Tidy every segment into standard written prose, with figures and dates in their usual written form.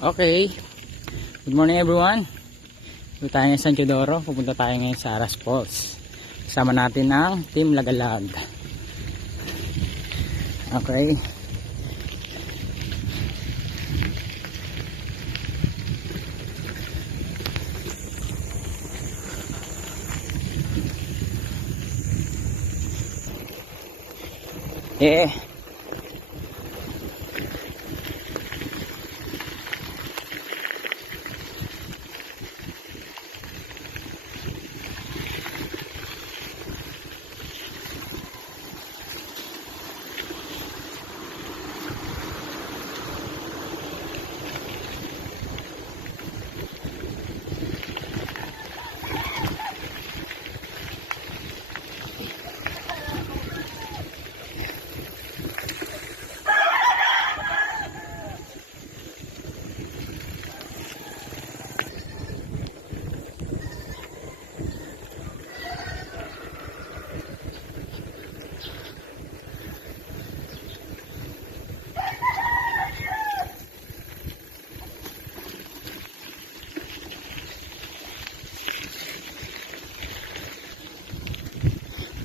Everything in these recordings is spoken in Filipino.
Okay, good morning everyone. Dito tayo ng San Teodoro. Pupunta tayo ngayon sa Aras Falls. Kasama natin ang Team Lagalag. Okay. Yeah.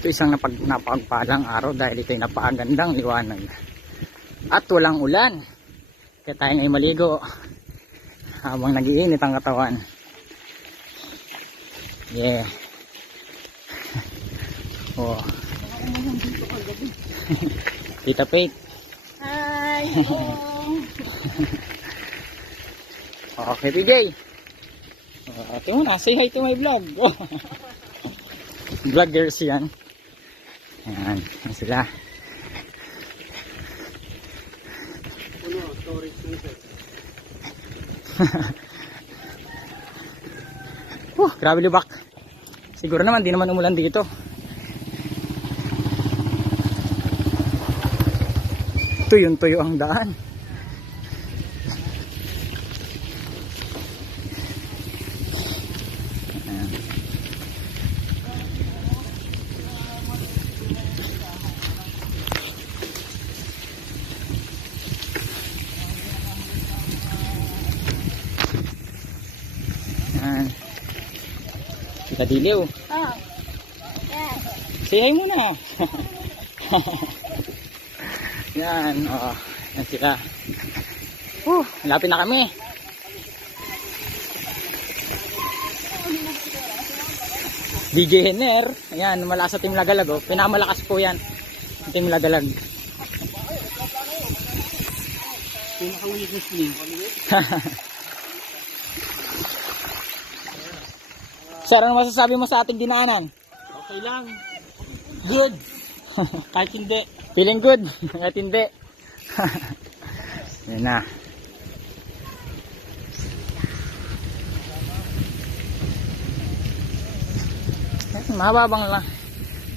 Ito isang napagpalang araw dahil ito ay napakagandang liwanag at walang ulan, kaya tayo ay maligo habang nagiinit ang katawan. Yeah. Oh. Tita Faith. Hi. Okay, PJ. Ate mo na, say hi to my vlog. Vloggers yan. Ayan, yan sila. Grabe libak. Siguro naman di naman umulan dito. Tuyong-tuyo ang daan. Ayan. Kita diliw. Oh. Yes. Say hi muna. Yan, oh. Yan sila. Malapit na kami. DJ Henner. Ayan, mula sa Team Lagalag. Oh. Pinakamalakas po yan. Team Lagalag. Pinaka-weakness link. Sir, ano masasabi mo sa ating dinaanan? Okay lang. Good. Kahit hindi. Feeling good? Kahit hindi. Yan na.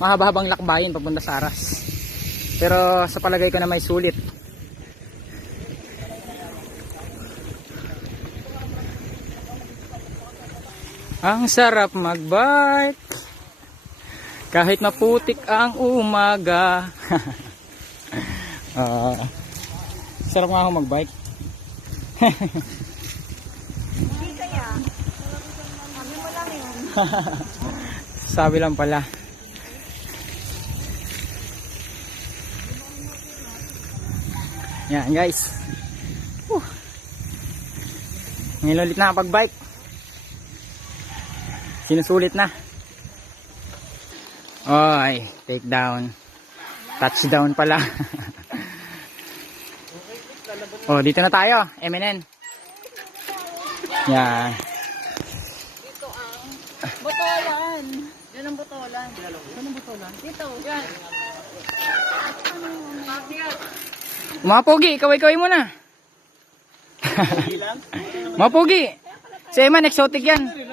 Mahabang lakbayin papunta sa Aras. Pero sa palagay ko na may sulit. Ang sarap magbike kahit maputik ang umaga. Sarap nga ako magbike. Hindi kaya. Kami mo lang yun. Sabi lang pala. Yan guys. Ngayon ulit na pag-bike. Sinusulit na. Oy, take down. Touchdown pala. Oh, dito na tayo. MNN. Yan. Dito ang botolan. Yan ang botolan. Yan ang botolan. Dito, yan. Mga pogi, kaway-kaway muna. Mga pogi. Si Eman, exotic yan.